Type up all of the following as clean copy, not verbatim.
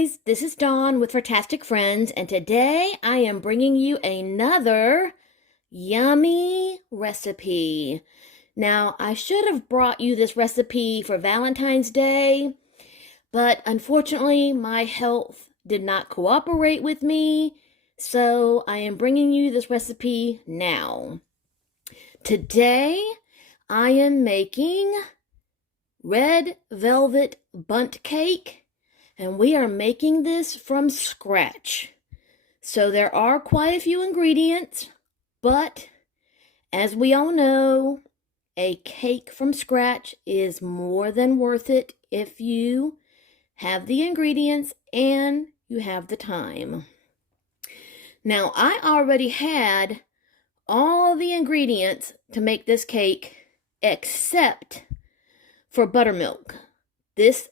guys, this is Dawn with Furtastic Friends, and today I am bringing you another yummy recipe. Now, I should have brought you this recipe for Valentine's Day, but unfortunately my health did not cooperate with me, so I am bringing you this recipe now. Today, I am making red velvet bundt cake, and we are making this from scratch. So there are quite a few ingredients, but as we all know, a cake from scratch is more than worth it if you have the ingredients and you have the time. Now, I already had all the ingredients to make this cake except for buttermilk. This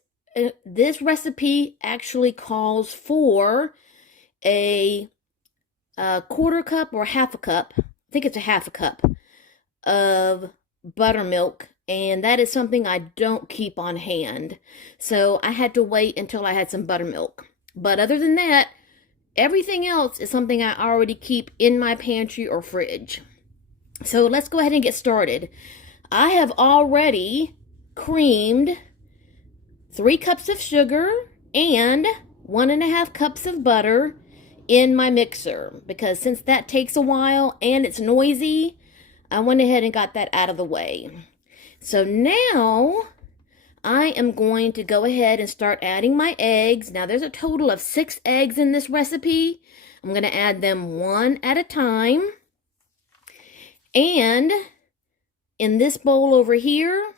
recipe actually calls for a quarter cup or half a cup, I think it's a half a cup of buttermilk, and that is something I don't keep on hand. So I had to wait until I had some buttermilk. But other than that, everything else is something I already keep in my pantry or fridge. So let's go ahead and get started. I have already creamed 3 cups of sugar and 1.5 cups of butter in my mixer, because since that takes a while and it's noisy, I went ahead and got that out of the way. So now I am going to go ahead and start adding my eggs. Now there's a total of 6 eggs in this recipe. I'm going to add them one at a time. And in this bowl over here,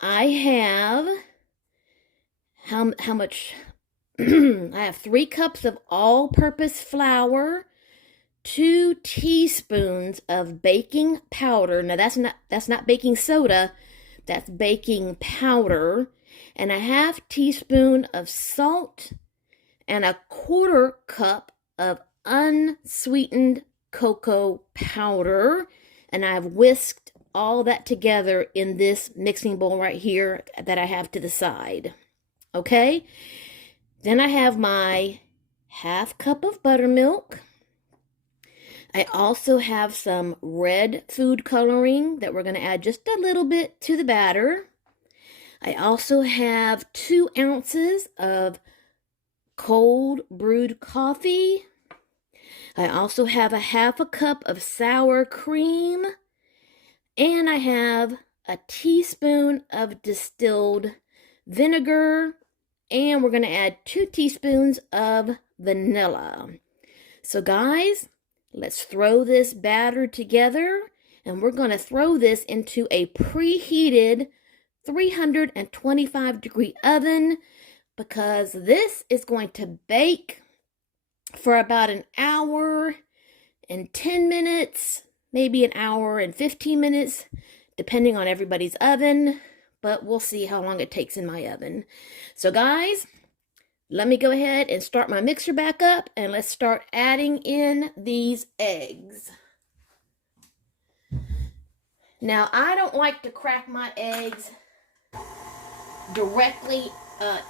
I have how much? I have 3 cups of all-purpose flour, 2 teaspoons of baking powder. Now that's not baking soda, that's baking powder, and a 1/2 teaspoon of salt, and a 1/4 cup of unsweetened cocoa powder. And I've whisked all that together in this mixing bowl right here that I have to the side. Okay? Then I have my 1/2 cup of buttermilk. I also have some red food coloring that we're going to add just a little bit to the batter. I also have 2 ounces of cold brewed coffee. I also have a 1/2 cup of sour cream. And I have a teaspoon of distilled vinegar. And we're going to add 2 teaspoons of vanilla. So guys, let's throw this batter together, and we're going to throw this into a preheated 325-degree oven, because this is going to bake for about an hour and 10 minutes, maybe an hour and 15 minutes, depending on everybody's oven, but we'll see how long it takes in my oven. So guys, let me go ahead and start my mixer back up, and let's start adding in these eggs. Now, I don't like to crack my eggs directly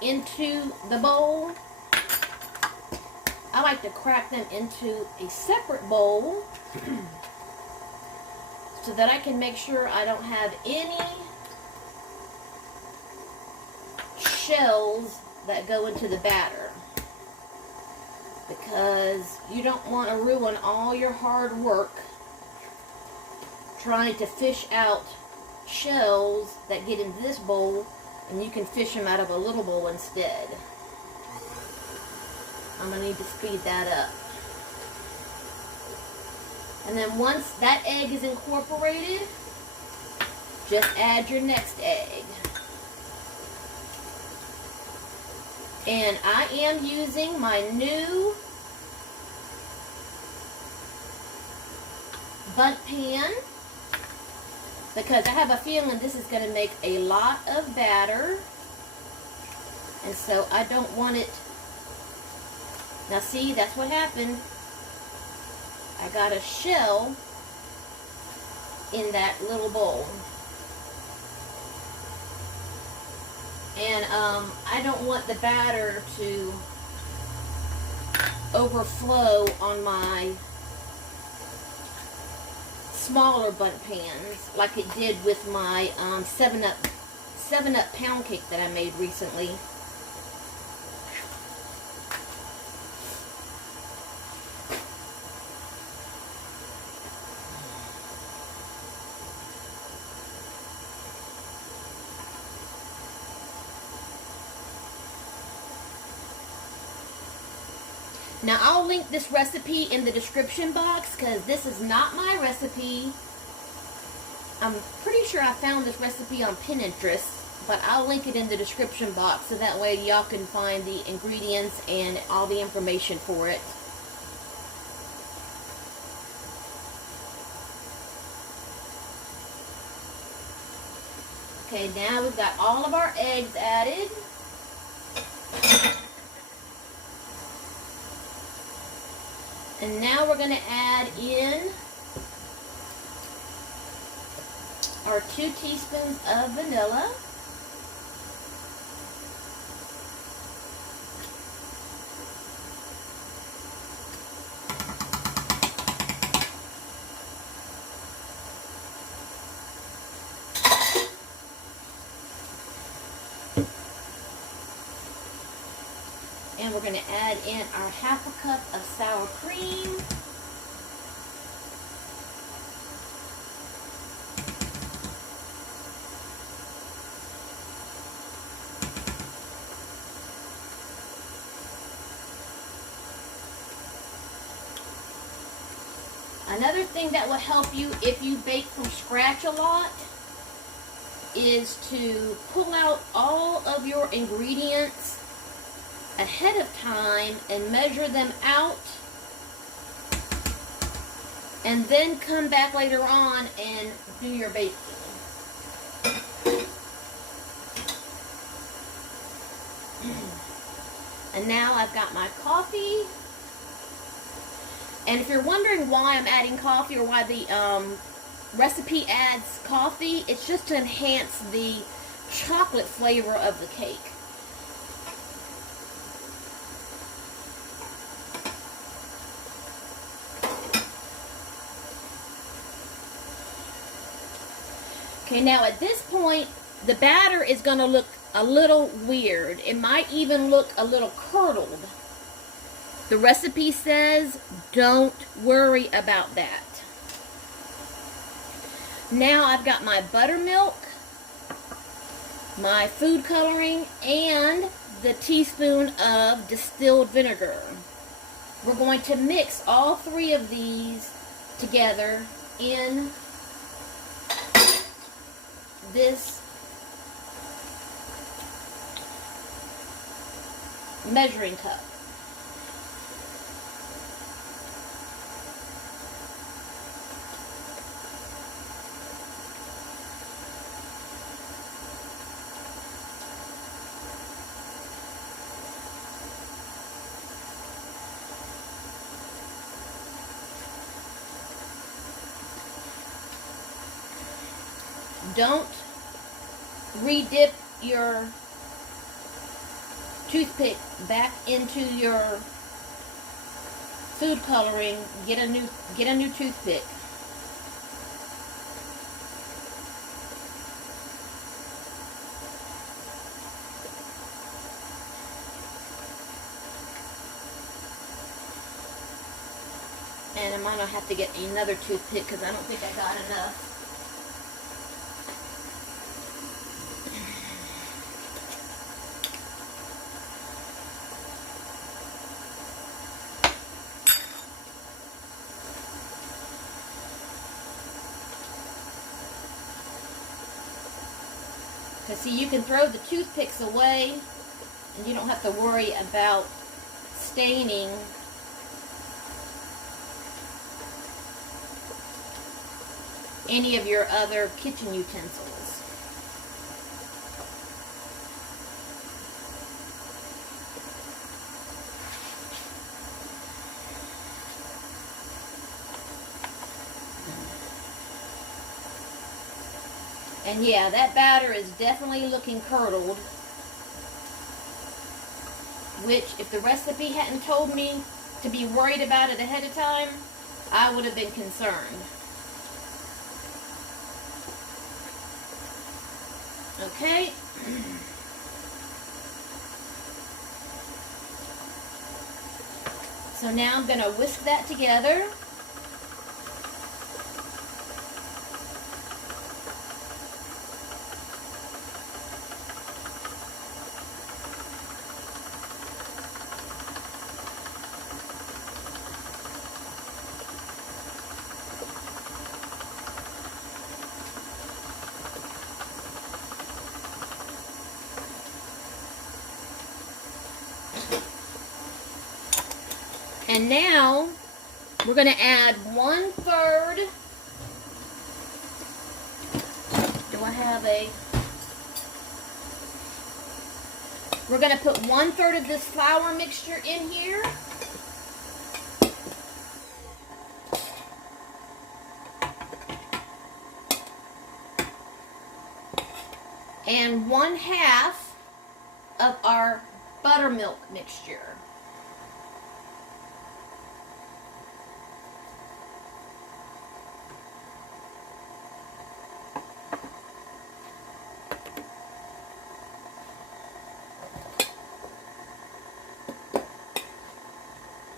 into the bowl. I like to crack them into a separate bowl so that I can make sure I don't have any shells that go into the batter, because you don't want to ruin all your hard work trying to fish out shells that get into this bowl, and you can fish them out of a little bowl instead. I'm going to need to speed that up. And then once that egg is incorporated, just add your next egg. And I am using my new Bundt pan, because I have a feeling this is going to make a lot of batter, and so I don't want it. Now see, that's what happened. I got a shell in that little bowl. And I don't want the batter to overflow on my smaller Bundt pans like it did with my 7-Up pound cake that I made recently. Now, I'll link this recipe in the description box because this is not my recipe. I'm pretty sure I found this recipe on Pinterest, but I'll link it in the description box so that way y'all can find the ingredients and all the information for it. Okay, now we've got all of our eggs added. And now we're going to add in our 2 teaspoons of vanilla. And we're going to add in our 1/2 cup of sour cream. Another thing that will help you if you bake from scratch a lot is to pull out all of your ingredients ahead of time and measure them out, and then come back later on and do your baking. And now I've got my coffee. And if you're wondering why I'm adding coffee or why the recipe adds coffee, it's just to enhance the chocolate flavor of the cake. Okay, now at this point, the batter is going to look a little weird. It might even look a little curdled. The recipe says don't worry about that. Now I've got my buttermilk, my food coloring, and the teaspoon of distilled vinegar. We're going to mix all 3 of these together in this measuring cup. Don't re-dip your toothpick back into your food coloring. Get a new toothpick. And I might not have to get another toothpick because I don't think I got enough. Because see, you can throw the toothpicks away and you don't have to worry about staining any of your other kitchen utensils. And yeah, that batter is definitely looking curdled, which if the recipe hadn't told me to be worried about it ahead of time, I would have been concerned. Okay. So now I'm going to whisk that together. And now we're going to add 1/3. Do I have a... We're going to put 1/3 of this flour mixture in here. And 1/2 of our buttermilk mixture.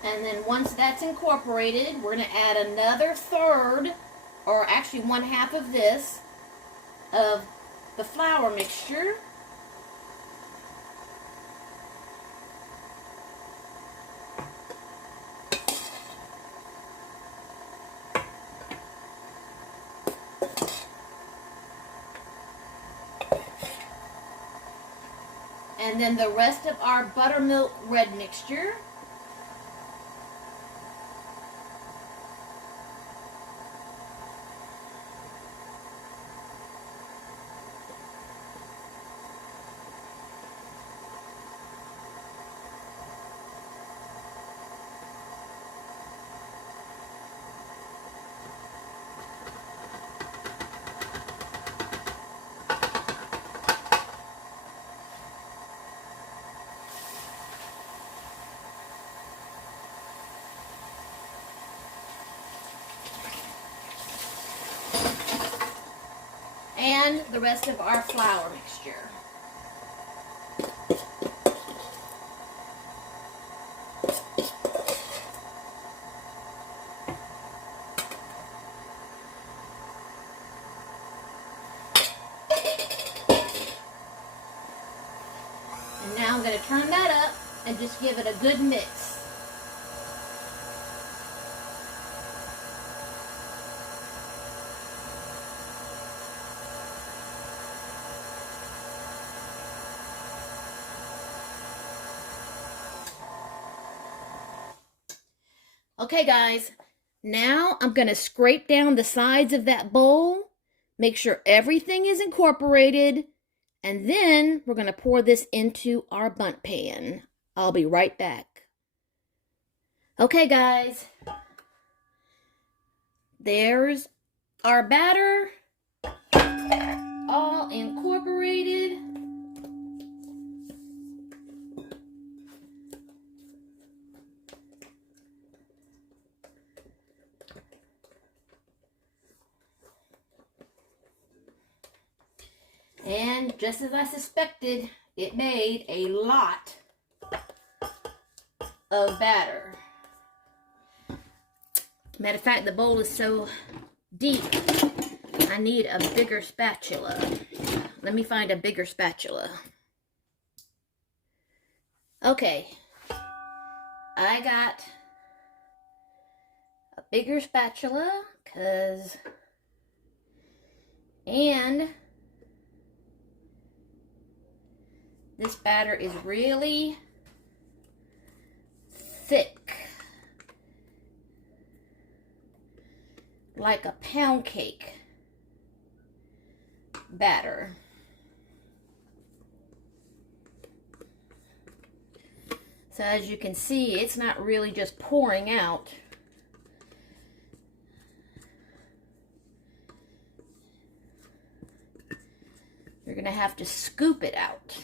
And then once that's incorporated, we're going to add another 1/3, or actually 1/2 of this, of the flour mixture. And then the rest of our buttermilk red mixture. And the rest of our flour mixture. And now I'm going to turn that up and just give it a good mix. Okay guys, now I'm going to scrape down the sides of that bowl, make sure everything is incorporated, and then we're going to pour this into our bundt pan. I'll be right back. Okay guys, there's our batter, all incorporated. And just as I suspected, it made a lot of batter. Matter of fact, the bowl is so deep, I need a bigger spatula. Let me find a bigger spatula. Okay, I got a bigger spatula, and this batter is really thick, like a pound cake batter. So as you can see, it's not really just pouring out. You're going to have to scoop it out.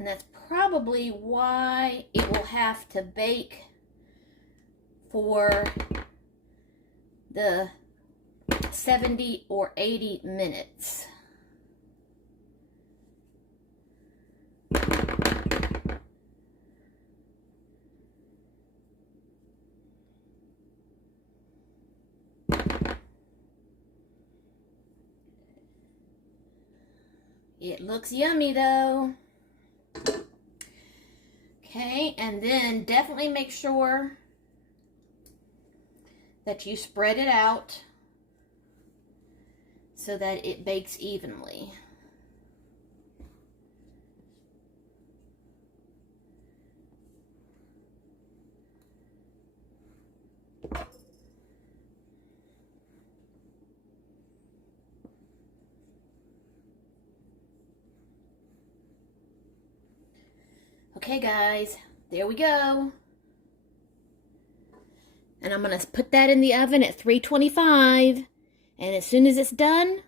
And that's probably why it will have to bake for the 70 or 80 minutes. It looks yummy though. Okay, and then definitely make sure that you spread it out so that it bakes evenly. Okay guys, there we go. And I'm going to put that in the oven at 325. And as soon as it's done,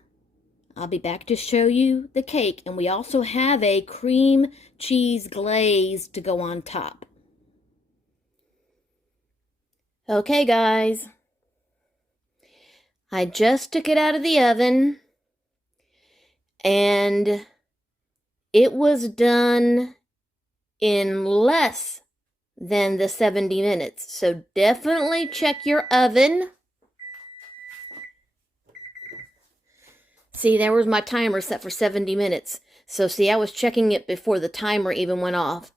I'll be back to show you the cake. And we also have a cream cheese glaze to go on top. Okay guys, I just took it out of the oven. And it was done in less than the 70 minutes. So definitely check your oven. See, there was my timer set for 70 minutes. So see, I was checking it before the timer even went off.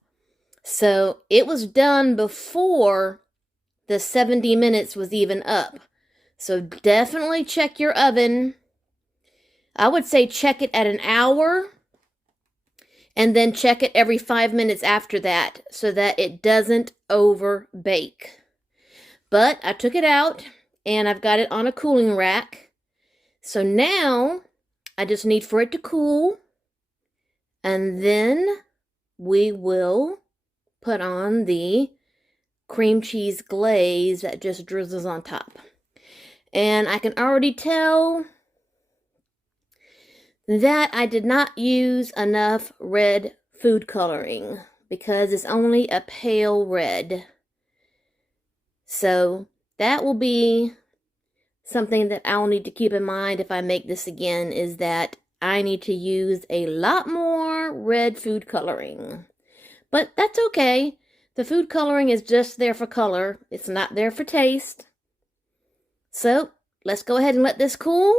So it was done before the 70 minutes was even up. So definitely check your oven. I would say check it at an hour. And then check it every 5 minutes after that so that it doesn't over bake. But I took it out and I've got it on a cooling rack. So now I just need for it to cool. And then we will put on the cream cheese glaze that just drizzles on top. And I can already tell that I did not use enough red food coloring because it's only a pale red. So that will be something that I'll need to keep in mind if I make this again, is that I need to use a lot more red food coloring. But that's okay. The food coloring is just there for color. It's not there for taste. So let's go ahead and let this cool,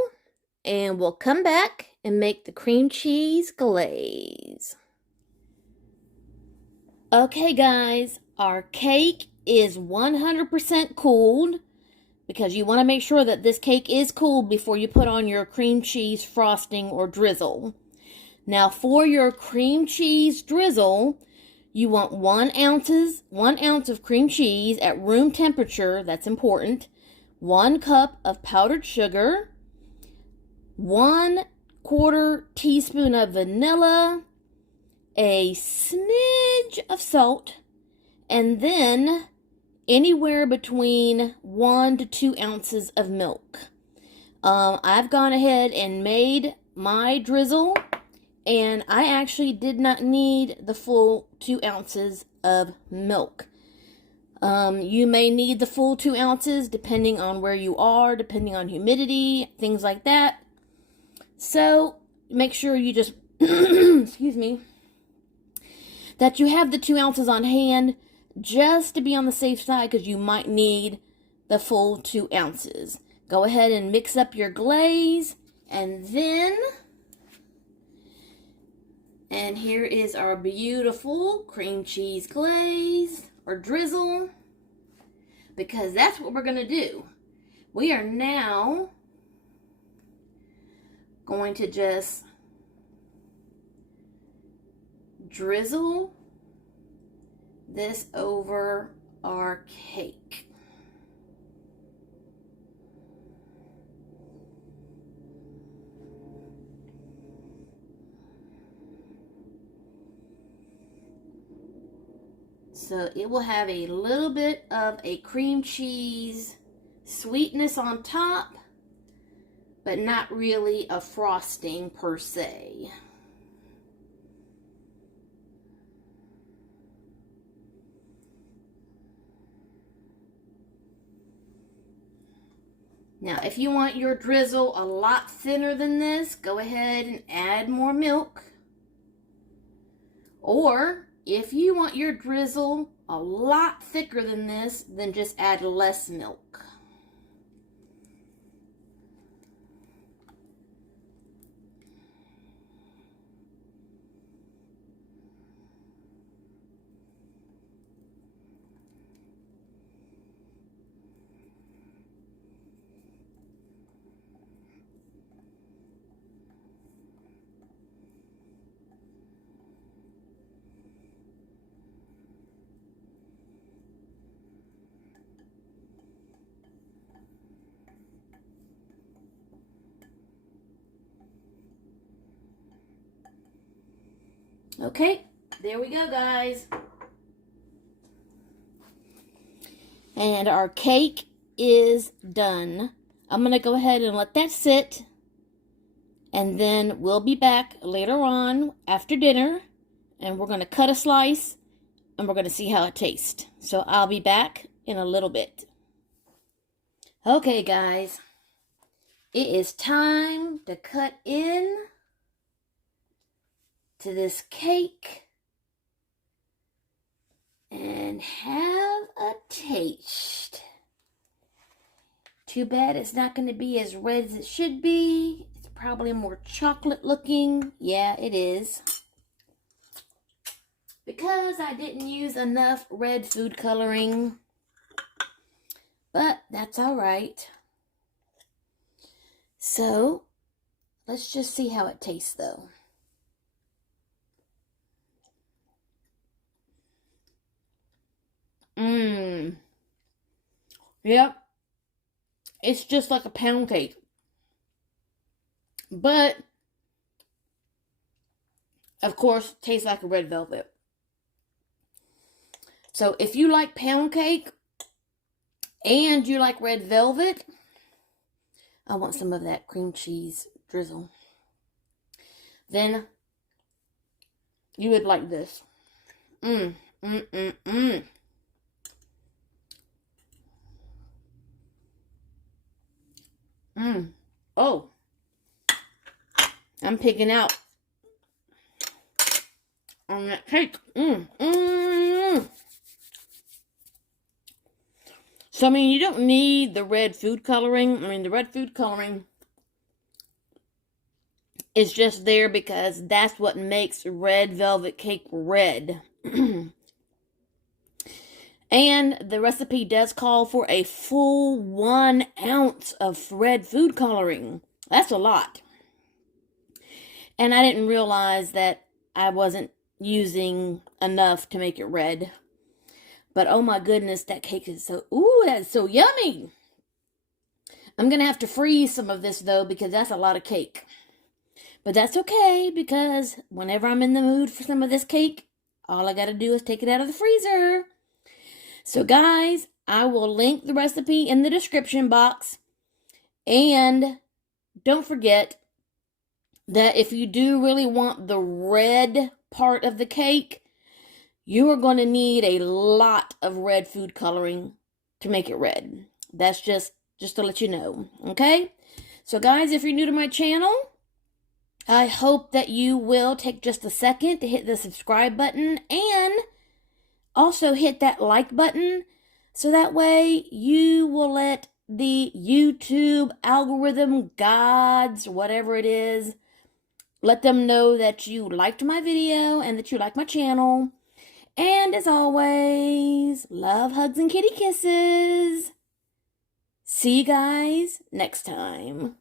and we'll come back and make the cream cheese glaze. Okay guys, our cake is 100% cooled because you want to make sure that this cake is cooled before you put on your cream cheese frosting or drizzle. Now for your cream cheese drizzle, you want 1 ounce of cream cheese at room temperature, that's important, 1 cup of powdered sugar, 1/4 teaspoon of vanilla, a smidge of salt, and then anywhere between 1 to 2 ounces of milk. I've gone ahead and made my drizzle, and I actually did not need the full 2 ounces of milk. You may need the full 2 ounces depending on where you are, depending on humidity, things like that. So make sure you just, excuse me, that you have the 2 ounces on hand just to be on the safe side because you might need the full 2 ounces. Go ahead and mix up your glaze, and here is our beautiful cream cheese glaze or drizzle, because that's what we're going to do. We are now going to just drizzle this over our cake. So it will have a little bit of a cream cheese sweetness on top, but not really a frosting per se. Now, if you want your drizzle a lot thinner than this, go ahead and add more milk. Or, if you want your drizzle a lot thicker than this, then just add less milk. Okay, there we go, guys. And our cake is done. I'm going to go ahead and let that sit. And then we'll be back later on after dinner. And we're going to cut a slice. And we're going to see how it tastes. So I'll be back in a little bit. Okay, guys. It is time to cut in to this cake and have a taste. Too bad it's not going to be as red as it should be. It's probably more chocolate looking. Yeah, it is. Because I didn't use enough red food coloring. But that's all right. So, let's just see how it tastes though. Yep. It's just like a pound cake. But, of course, tastes like a red velvet. So, if you like pound cake and you like red velvet, I want some of that cream cheese drizzle, then you would like this. Oh, I'm picking out on that cake. So, I mean, you don't need the red food coloring. I mean, the red food coloring is just there because that's what makes red velvet cake red. And the recipe does call for a full 1 ounce of red food coloring. That's a lot. And I didn't realize that I wasn't using enough to make it red. But oh my goodness, that cake is so, ooh, that's so yummy. I'm going to have to freeze some of this though because that's a lot of cake. But that's okay because whenever I'm in the mood for some of this cake, all I got to do is take it out of the freezer. So guys, I will link the recipe in the description box. And don't forget that if you do really want the red part of the cake, you are going to need a lot of red food coloring to make it red. That's just to let you know, okay? So guys, if you're new to my channel, I hope that you will take just a second to hit the subscribe button and also hit that like button so that way you will let the YouTube algorithm gods, whatever it is, let them know that you liked my video and that you like my channel. And as always, love, hugs, and kitty kisses. See you guys next time.